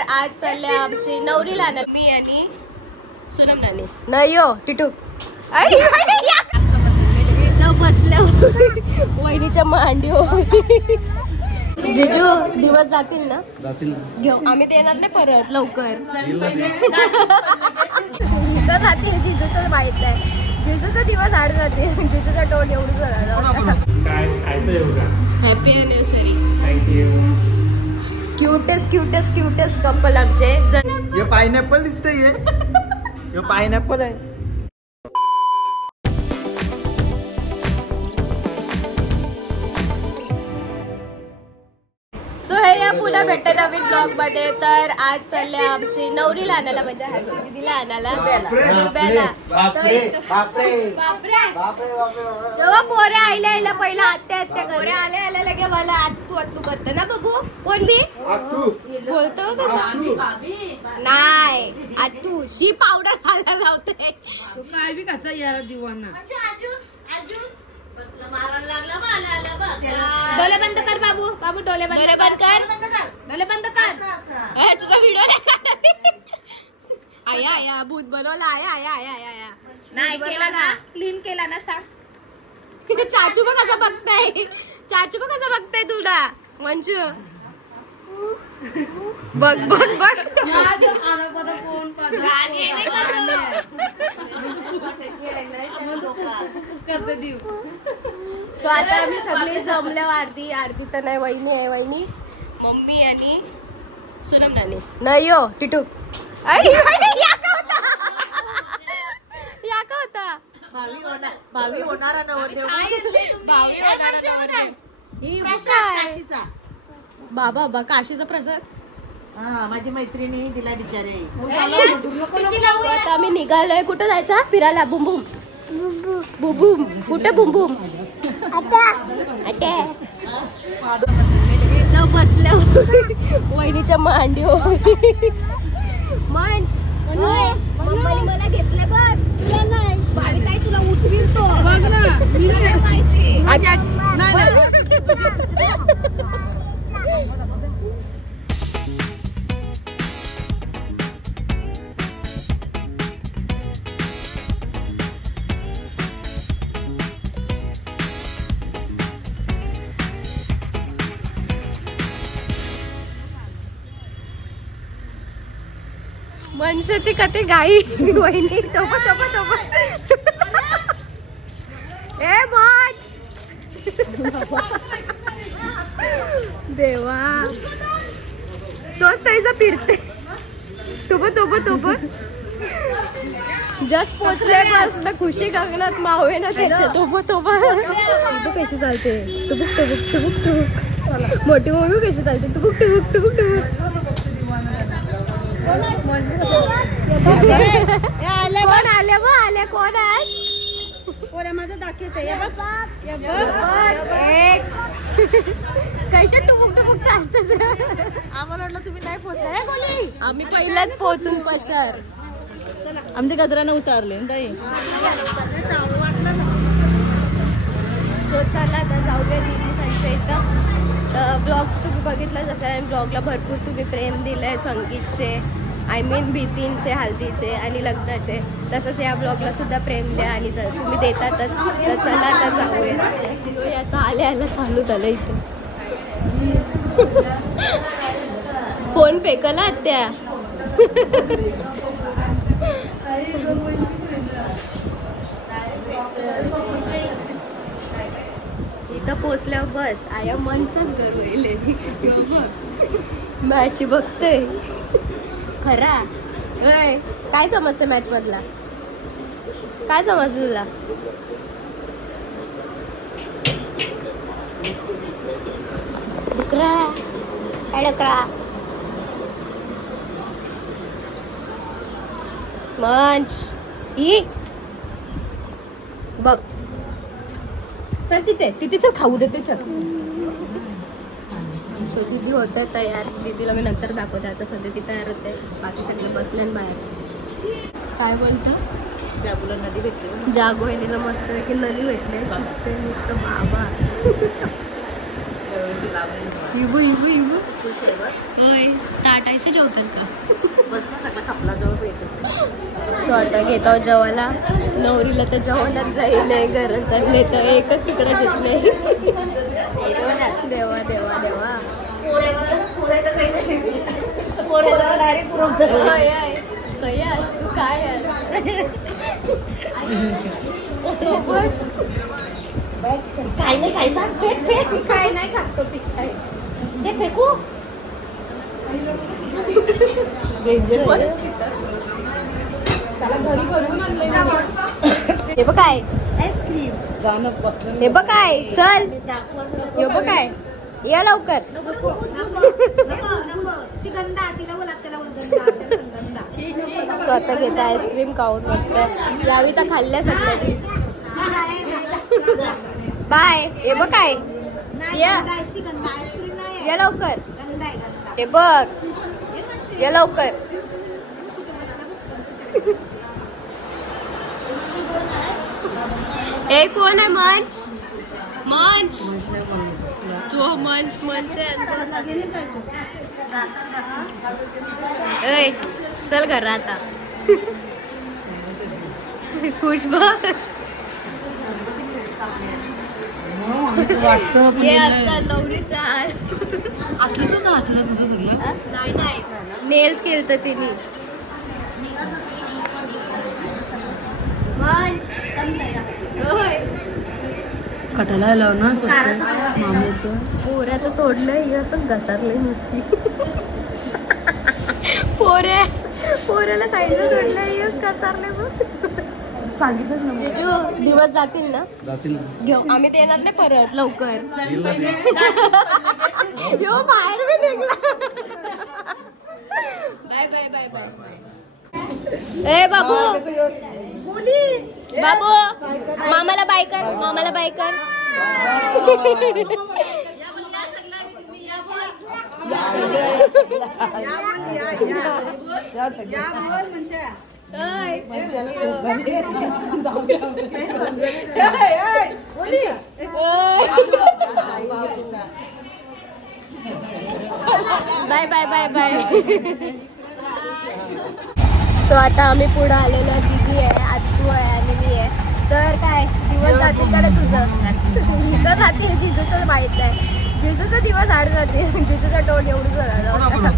तर आज चालले आमची नवरीला आणायला मी आणि सोनम नानी नाही हो टिटूक बसल्या वहिनीच्या मांडी हो. जिजू दिवस जातील ना घेऊ आम्ही देणार नाही परत लवकर जाते जिजूच माहित नाही जिजूचा दिवस आड जाते जिजूचा टोन एवढं झाला. Happy anniversary cutest cutest cutest couple आमचे. ये पाइनएप्पल दिसतंय ये पाइनएप्पल आहे. पुन्हा भेटते नवीन ब्लॉग मध्ये. तर आज चालले आमची नवरीला आणायला म्हणजे हर्षी दीदीला आणायला जेव्हा पोऱ्या आयल्या आयला पहिला आत्या पोऱ्या आल्या आल्या लगे मला आत्तू आत्तू करते ना बाबू कोण बी बोलतो नाही आत्तू शी पावडर घालायला लावते काय बी खाता यार दिवाना. डोले बंद कर बाबू बाबू डोले बंद कर डोले बंद कर तुझा व्हिडिओ आया आया भूत बनवला आया आया आया आया नाही केला ना क्लीन केला ना सांग. चाचू बघ कसं बघताय चाचू बघ कसं बघताय तुला मंजू बघ बघ बघ सो आता आम्ही सगळे जमल्या. आरती आरती तर नाही वहिनी आहे वहिनी मम्मी आणि सोनम नानी नाही हो टिटूक या का होता भावी होणारा नवरदेव बाबा बा काशीचा प्रसाद माझी मैत्रिणी दिला बिचारे. आता आम्ही निघालोय कुठं जायचा फिरायला बुम बुम बुबुम कुठे बुम बुम बसल्या वहिनीच्या मांडी हो. मम्माने मला घेतले बघ तुला नाही भावी काय तुला उठवील तो बघ ना माहिती. मनुष्याची कथे गाई वहिनी टोप टोप टोप ए मच देवा तोच त्याचा फिरते टोप टोप टोप जस्ट पोचले बस ना खुशी गगनात मावे ना त्याच्या टोप टोप कशी चालते टुबुक टुबुक टुबुक टुबुक मोठी मम्मी कशी चालते टुबुक टुबुक टुबुक टुबुक. कोण आले व आले कोण आहे माझं दाखवते कैसे टुबुक टुबुक चालत आम्हाला वाटलं तुम्ही नाही पोहोचलाय बोली आम्ही पहिल्याच पोहोचून पशार आमच्या गजरानं उतारले शोध चालला आता जाऊया दिदीसांच्या इथं. ब्लॉग तुम्ही बघितलं जसं आहे ब्लॉगला भरपूर तुम्ही प्रेम दिलंय संगीतचे आय मीन भीतींचे हल्दीचे आणि लग्नाचे तसंच या ब्लॉगला सुद्धा प्रेम द्या आणि जर तुम्ही देतातच तर चला आता जाऊया. याचा आल्या आल्या चालू झालं इथे फोन फेकला त्या इथं पोचल्यावर बस आया मनशाच गरवले मॅच बघते खरा काय समजते मॅच मधला काय समजलं तुला डुकरा डुकरा मंच ही बघ चल तिथे तिथे चल खाऊ देते चल. सो दीदी होत तयार दीदीला मी नंतर दाखवते आता सध्या ती तयार होते बाकी सगळे बसले बाहेर. काय बोलतं जागोला नदी भेटली जागो येणीला मस्त की नदी भेटले बाबा ताटायचं जेवतात का बस ना सगळं खपला जवळ येतो. तो आता घेतो जेवायला. नवरीला तर जेवणात जाईल नाही घरात चालले तर एकच तिकडे घेतले. देवा देवा देवा कयास तू काय काय नाही काय सांग फेक फेक काय नाही खातो पिठाई ते फेकू त्याला घरी करून आणले. हे बघ काय आईस्क्रीम जाणं बसलं. हे बघ काय चल हे बघ काय या लवकर. स्वतः घेता आईस्क्रीम खाऊन मस्त यावी तर खाल्ल्या सध्या. बाय हे बघ काय या लवकर. हे बघ या लवकर. ए कोण आहे मंच मंच तो मंच मंच ए चल घर आता. खुश बघ हे असतात नवरीचा हार. असलं तर नाचलं तुझं सगळं. नाही नाही नेल्स केलं तिने. मंच कटाला लाव ना पोऱ्याचं सोडलंय हे असं घसारलंय नुसती. पोऱ्याला साईडला सोडलंय हे घसारलंय. सांगितलं ना जेजू दिवस जातील ना जातील घेऊ आम्ही देणार नाही परत लवकर. यो बाहेर मी निघला. Bye bye bye bye. ए बाबू बाबू मामाला बाय कर मामाला बाय कर. Bye bye bye bye. So आता आम्ही पुढे आलेलो. दीदी आहे आत्तू आहे आणि मी आहे. तर काय दिवस जातील का तुझं. हिचं जाते जिजूचं माहित आहे. जिजूचा दिवस आड जाते. जिजूचा तोंड एवढं झालं होता.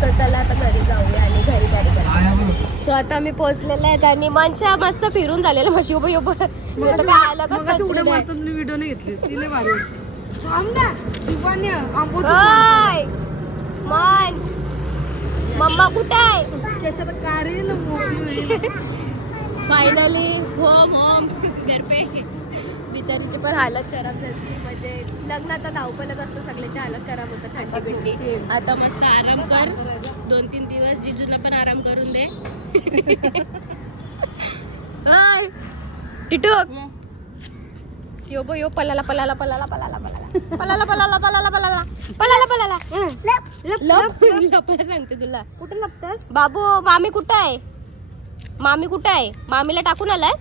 सो चला आता घरी जाऊया आणि घरी गाडी करूया. सो आता आम्ही पोहोचलेलो आहेत आणि मनशा मस्त फिरून झालेलं मशी उभं उभं काय आलं का व्हिडिओ नाही घेतली तिने भारी. मंच मम्मा कुठे आहे. फायनली होम होम घर पे. बिचारीची पण हालत खराब झाली. म्हणजे लग्नात धावपलच असतं सगळ्याची हालत खराब होतं. थंडी बिंडी. आता मस्त आराम कर 2-3 दिवस. जिजूला पण आराम करून दे. टिटू यो बो यो पलाला पलाला पलाला पलाला पलाला पलाला पलाला पलाला पलाला पलाला पलाला लपला सांगते तुला. कुठे लपतेस बाबू. मामी कुठे आहे. मामी कुठे आहे. मामीला टाकून आलास.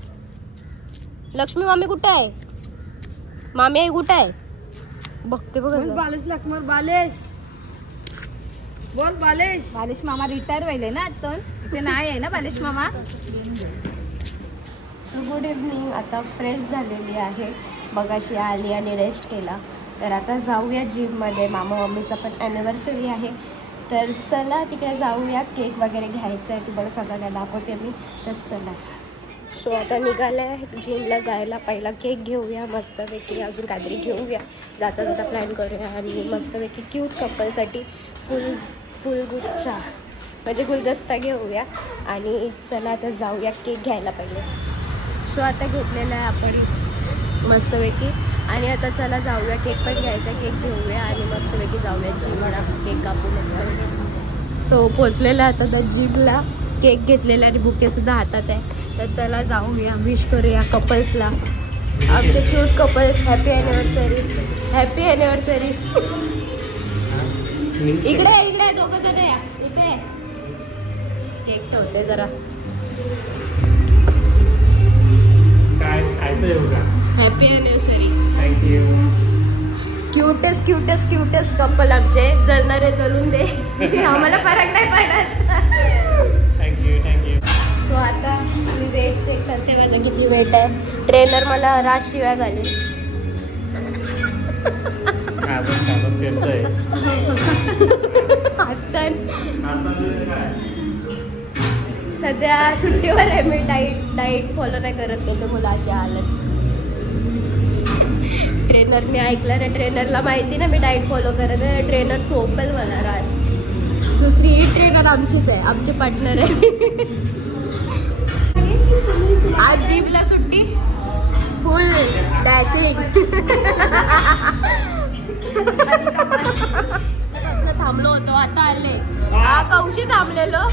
लक्ष्मी मामी कुठे आहे. मामी आई कुठे आहे बघते बघ. बालेश लक्ष्मण बालेश बोल. बालेश बालेश मामा रिटायर व्हायले ना आता. इथे नाही आहे ना बालेश मामा. So good evening. आता फ्रेश झालेली आहे. मगाशी आली आणि रेस्ट केला. तर आता जाऊया जिममध्ये. मामा मम्मीचा पण ॲनिव्हर्सरी आहे. तर चला तिकडे जाऊया. केक वगैरे घ्यायचा आहे. तुम्हाला सगळ्यांना दाखवते मी. तर चला. सो आता निघालं आहे जिमला जायला. पहिला केक घेऊया मस्तपैकी. अजून काहीतरी घेऊया. जाता जाता प्लॅन करूया. आणि मस्तपैकी क्यूट कपलसाठी फुलगुच्छा म्हणजे गुलदस्ता घेऊया. आणि चला आता जाऊया केक घ्यायला पहिले. सो आता घेतलेला आहे आपण मस्तपैकी. आणि आता चला जाऊया. केक पण घ्यायचा. केक घेऊया आणि मस्तपैकी जाऊया जिमला. केक कापू मस्तपैकी. सो पोचलेला आता त्या जिमला. केक घेतलेला आणि बुकेसुद्धा हातात आहे. तर चला जाऊया. विश करूया कपल्सला. आमचे cute couples. Happy anniversary. Happy anniversary. इकडे इकडे दोघं जण या. इथे केक ठेवते जरा. Happy anniversary. Thank you. Cutest couple आमचे. जळणारे जळून दे. आम्हाला फरक नाही पडत. थँक्यू. सो आता मी वेट चेक करते माझं किती वेट आहे. ट्रेनर मला राज शिवाय घालेल. करतोय हसताय. सध्या सुट्टीवर आहे मी. डाईट फॉलो नाही करत त्याच्यामुळे अशी हालत. ट्रेनर मी ऐकलं ना, ट्रेनरला माहिती ना मी डाईट फॉलो करत आहे. ट्रेनर चोपेल मला राज. दुसरी ही ट्रेनर आमचीच आहे, आमचे पार्टनर आहे. आज जिमला सुट्टी फुल डॅशिंग. थांबलो होतो आता आले. हा कौशी थांबलेलो.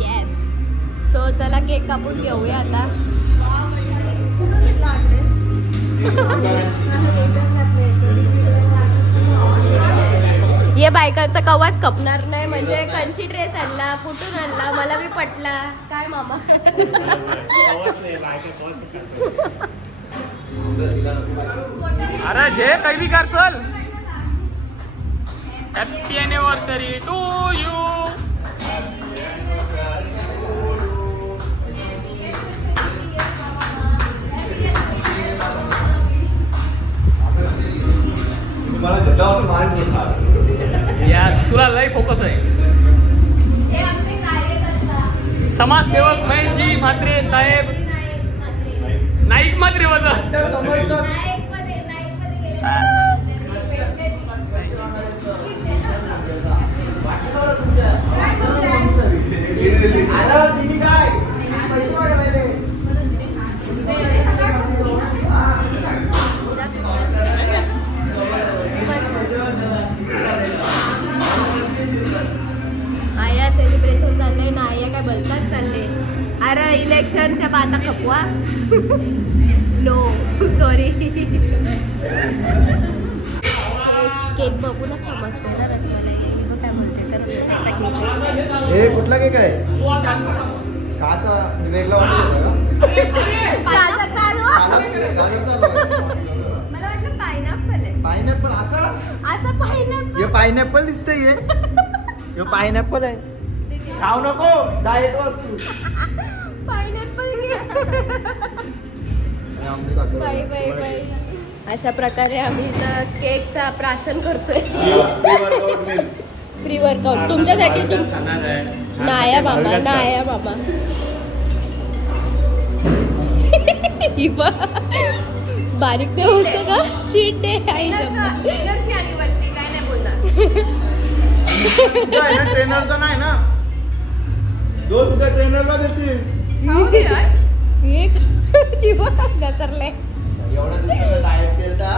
येस. सो चला केक कापून घेऊया आता. ये बायकांचा कवाच कपणार नाही. म्हणजे कंची ड्रेस आणला, कुठून आणला मला बी पटला. काय मामा. अरे जे काही बी कर चल. Happy anniversary to you. यार तुला लय फोकस आहे. हे आमचे कार्यकर्ता समाजसेवक महेशजी म्हात्रे साहेब. नाईक म्हात्रे होता. आया सेलिब्रेशन चाललंय ना. आया काय बोलतात चालले. अरे इलेक्शनच्या बाता खपवा. No sorry. केक बघूनच समजते ना रसमलाई. काय बोलते तर रसमलाईचा हे कुठला केक आहे? कासा वेगळा वाटत होता का? मला वाटलं पायनॅपल आहे. पायनॅपल असा असं पायनॅपल. हे पायनॅपल दिसतंय. हे पायनॅपल आहे. खाऊ नको, डाएट वस्तू. पायनॅपल बाई बाई बाई. अशा प्रकारे आम्ही इथं केकचा प्राशन करतोय. प्री वर्कआउट तुमच्यासाठी. नाया मामा. बारीक ते होतं का? Cheat day. ट्रेनरचा नाही ना. 2 रुपये ट्रेनरला देशील. घसरले. एवढा दिवसाला डाएट केला